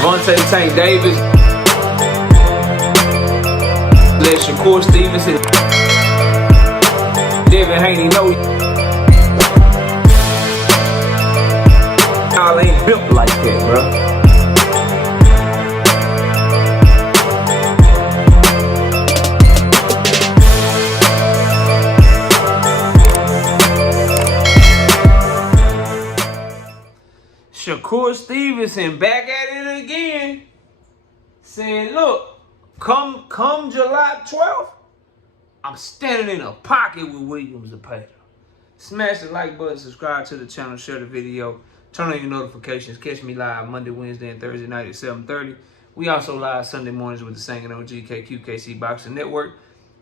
Devontae Tank Davis. Let Shakur Stevenson. Devin Haney know y'all ain't built like that, bro. Shakur Stevenson back at it again, saying, look, come July 12th, I'm standing in a pocket with Williams ZEPEDA. Smash the like button, subscribe to the channel, share the video, turn on your notifications. Catch me live Monday, Wednesday, and Thursday night at 7:30. We also live Sunday mornings with the Singing OG KQKC Boxing Network.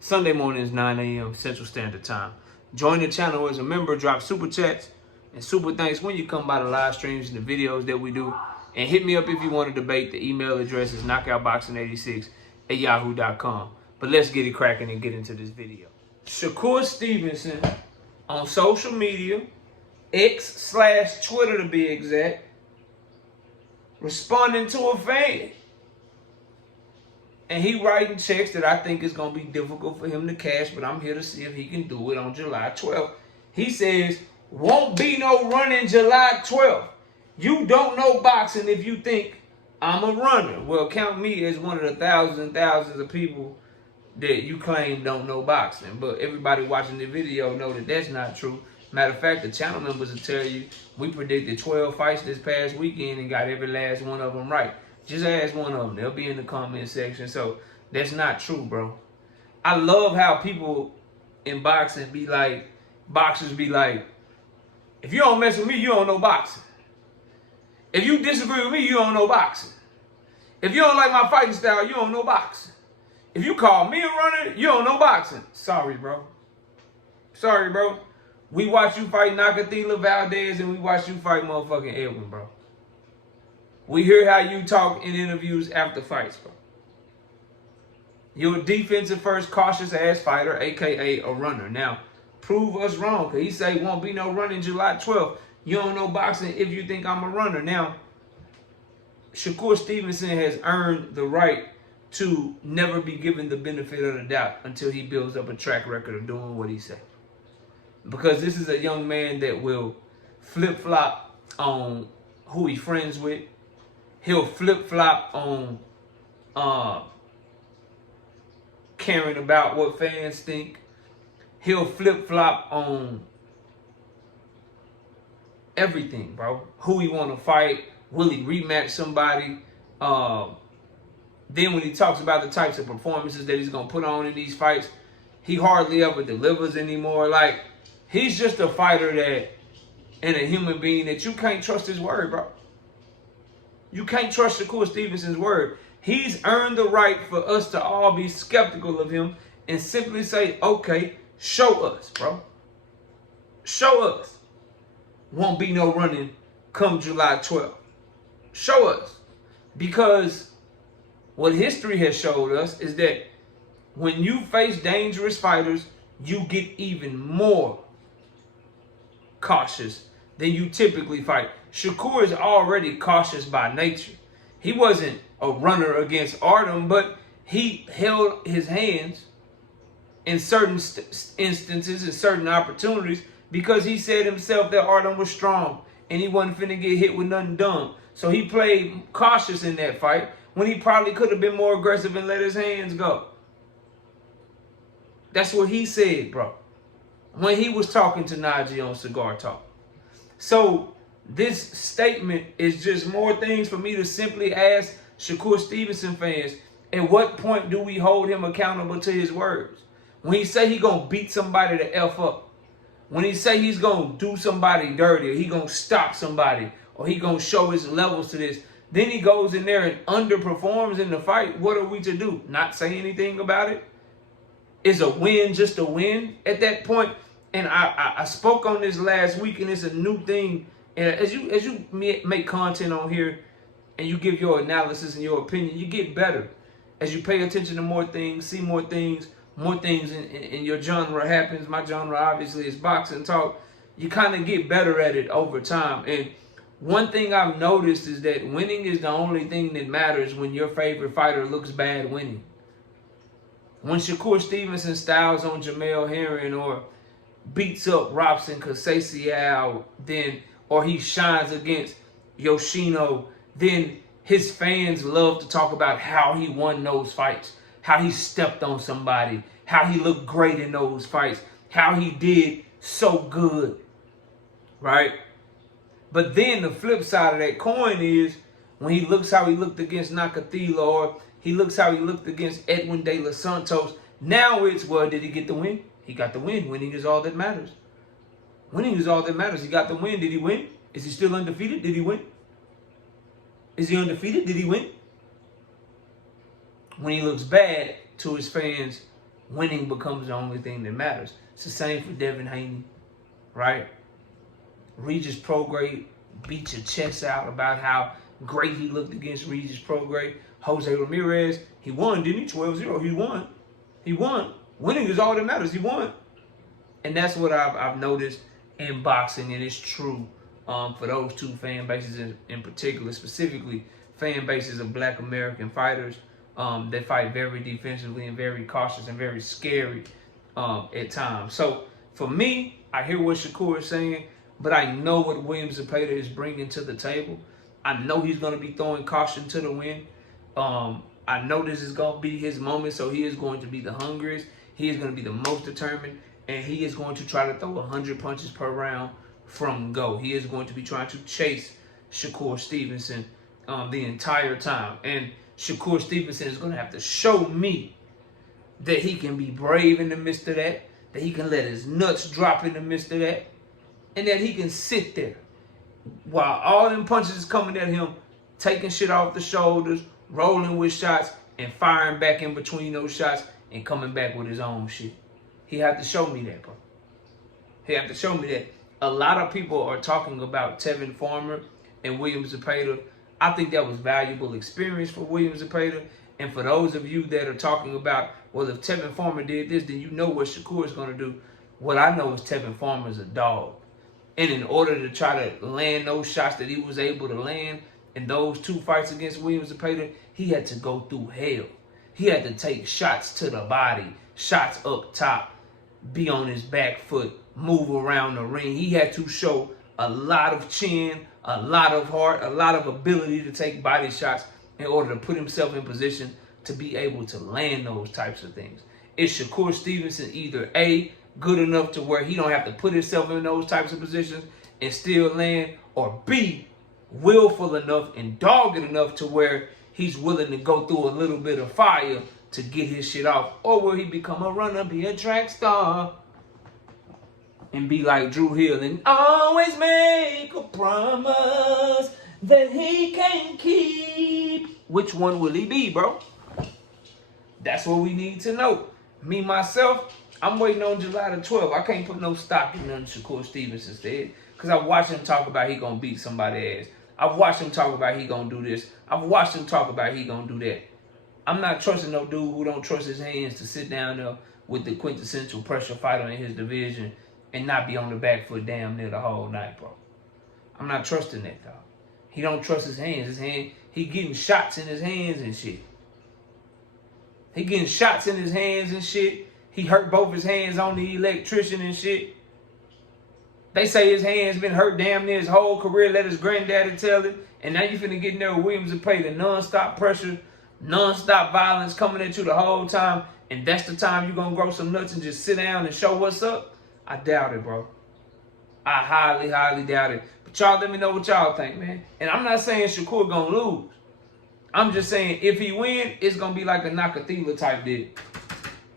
Sunday mornings, 9 a.m. Central Standard Time. Join the channel as a member, drop super chats and super thanks when you come by the live streams and the videos that we do. And hit me up if you want to debate. The email address is knockoutboxing86@yahoo.com. But let's get it cracking and get into this video. Shakur Stevenson on social media, X/Twitter to be exact, responding to a fan. And he writing checks that I think is going to be difficult for him to cash, but I'm here to see if he can do it on July 12th. He says, won't be no running July 12th. You don't know boxing if you think I'm a runner. Well, count me as one of the thousands and thousands of people that you claim don't know boxing. But everybody watching the video know that that's not true. Matter of fact, the channel members will tell you we predicted 12 fights this past weekend and got every last one of them right. Just ask one of them. They'll be in the comment section. So that's not true, bro. I love how people in boxing be like, boxers be like, if you don't mess with me, you don't know boxing. If you disagree with me, you don't know boxing. If you don't like my fighting style, you don't know boxing. If you call me a runner, you don't know boxing. Sorry, bro. Sorry, bro. We watch you fight Nakathila Valdez and we watch you fight motherfucking Edwin, bro. We hear how you talk in interviews after fights, bro. You're a defensive first, cautious ass fighter, aka a runner. Now, prove us wrong, because he say won't be no running July 12th. You don't know boxing if you think I'm a runner. Now, Shakur Stevenson has earned the right to never be given the benefit of the doubt until he builds up a track record of doing what he said. Because this is a young man that will flip-flop on who he friends with. He'll flip-flop on caring about what fans think. He'll flip-flop on everything, bro. Who he want to fight. Will he rematch somebody? Then when he talks about the types of performances that he's going to put on in these fights, he hardly ever delivers anymore. Like, he's just a fighter that, and a human being that you can't trust his word, bro. You can't trust Shakur Stevenson's word. He's earned the right for us to all be skeptical of him and simply say, okay, show us, bro. Show us. Won't be no running come July 12th. Show us. Because what history has showed us is that when you face dangerous fighters, you get even more cautious than you typically fight. Shakur is already cautious by nature. He wasn't a runner against Artem, but he held his hands in certain instances and certain opportunities because he said himself that Artem was strong and he wasn't finna get hit with nothing dumb. So he played cautious in that fight when he probably could have been more aggressive and let his hands go. That's what he said, bro, when he was talking to Najee on Cigar Talk. So this statement is just more things for me to simply ask Shakur Stevenson fans, at what point do we hold him accountable to his words? When he say he gonna beat somebody to F up, when he say he's gonna do somebody dirty, or he gonna stop somebody, or he gonna show his levels to this, then he goes in there and underperforms in the fight, what are we to do? Not say anything about it? Is a win just a win at that point? And I spoke on this last week, and it's a new thing. And as you make content on here and you give your analysis and your opinion, you get better. As you pay attention to more things, see more things in your genre happens. My genre obviously is boxing talk. You kind of get better at it over time. And one thing I've noticed is that winning is the only thing that matters when your favorite fighter looks bad winning. When Shakur Stevenson styles on Jamel Herring or beats up Robson Conceição, then, or he shines against Yoshino, then his fans love to talk about how he won those fights, how he stepped on somebody, how he looked great in those fights, how he did so good, right? But then the flip side of that coin is when he looks how he looked against Nakathila, or he looks how he looked against Edwin De Los Santos. Now it's, well, did he get the win? He got the win. Winning is all that matters. Winning is all that matters. He got the win. Did he win? Is he still undefeated? Did he win? Is he undefeated? Did he win? When he looks bad to his fans, winning becomes the only thing that matters. It's the same for Devin Haney, right? Regis Prograis beat your chest out about how great he looked against Regis Prograis. Jose Ramirez, he won, didn't he? 12-0. He won. He won. Winning is all that matters. He won. And that's what I've noticed in boxing, and it's true for those two fan bases in particular, specifically fan bases of Black American fighters that fight very defensively and very cautious and very scary at times. So for me, I hear what Shakur is saying, but I know what William Zepeda is bringing to the table. I know he's going to be throwing caution to the wind. I know this is going to be his moment, so he is going to be the hungriest. He is going to be the most determined, and he is going to try to throw 100 punches per round from go. He is going to be trying to chase Shakur Stevenson the entire time. And Shakur Stevenson is going to have to show me that he can be brave in the midst of that he can let his nuts drop in the midst of that, and that he can sit there while all them punches is coming at him, taking shit off the shoulders, rolling with shots, and firing back in between those shots and coming back with his own shit. He had to show me that, bro. He had to show me that. A lot of people are talking about Tevin Farmer and William Zepeda. I think that was valuable experience for William Zepeda. And for those of you that are talking about, well, if Tevin Farmer did this, then you know what Shakur is going to do. What I know is Tevin Farmer is a dog. And in order to try to land those shots that he was able to land in those two fights against William Zepeda, he had to go through hell. He had to take shots to the body, shots up top, be on his back foot, move around the ring. He had to show a lot of chin, a lot of heart, a lot of ability to take body shots in order to put himself in position to be able to land those types of things. Is Shakur Stevenson either A, good enough to where he don't have to put himself in those types of positions and still land, or B, willful enough and dogged enough to where he's willing to go through a little bit of fire to get his shit off? Or will he become a runner, be a track star, and be like Drew Hill and always make a promise that he can't keep? Which one will he be, bro? That's what we need to know. Me, myself, I'm waiting on July the 12th. I can't put no stock in none Shakur Stevenson instead, because I watched him talk about he going to beat somebody's ass. I've watched him talk about he going to do this. I've watched him talk about he going to do that. I'm not trusting no dude who don't trust his hands to sit down there with the quintessential pressure fighter in his division and not be on the back foot damn near the whole night, bro. I'm not trusting that, dog. He don't trust his hands. He getting shots in his hands and shit. He getting shots in his hands and shit. He hurt both his hands on the electrician and shit. They say his hands been hurt damn near his whole career. Let his granddaddy tell it. And now you finna get in there with Williams and pay the non-stop pressure, non-stop violence coming at you the whole time. And that's the time you gonna grow some nuts and just sit down and show what's up? I doubt it, bro. I highly, highly doubt it. But y'all let me know what y'all think, man. And I'm not saying Shakur gonna lose. I'm just saying if he win, it's gonna be like a Nakathila type deal.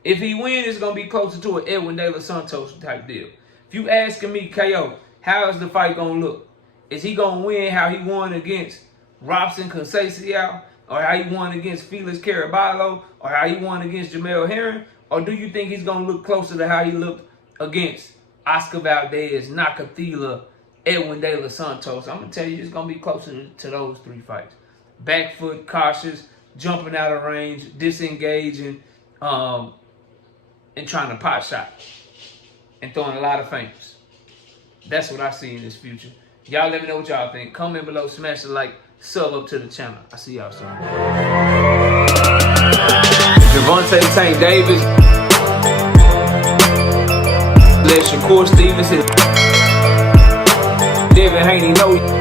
If he win, it's gonna be closer to an Edwin De Los Santos type deal. If you asking me, KO, how is the fight gonna look? Is he gonna win how he won against Robson Conceição, or how he won against Felix Caraballo, or how he won against Jamel Herring? Or do you think he's gonna look closer to how he looked against Oscar Valdez, Nakathila, Edwin De Los Santos? I'm gonna tell you, it's gonna be closer to those three fights. Back foot, cautious, jumping out of range, disengaging, and trying to pot shot and throwing a lot of feints. That's what I see in this future. Y'all let me know what y'all think. Comment below, smash the like, sub up to the channel. I see y'all soon. Javante Tank Davis. Let Shakur Stevenson. Devin Haney know.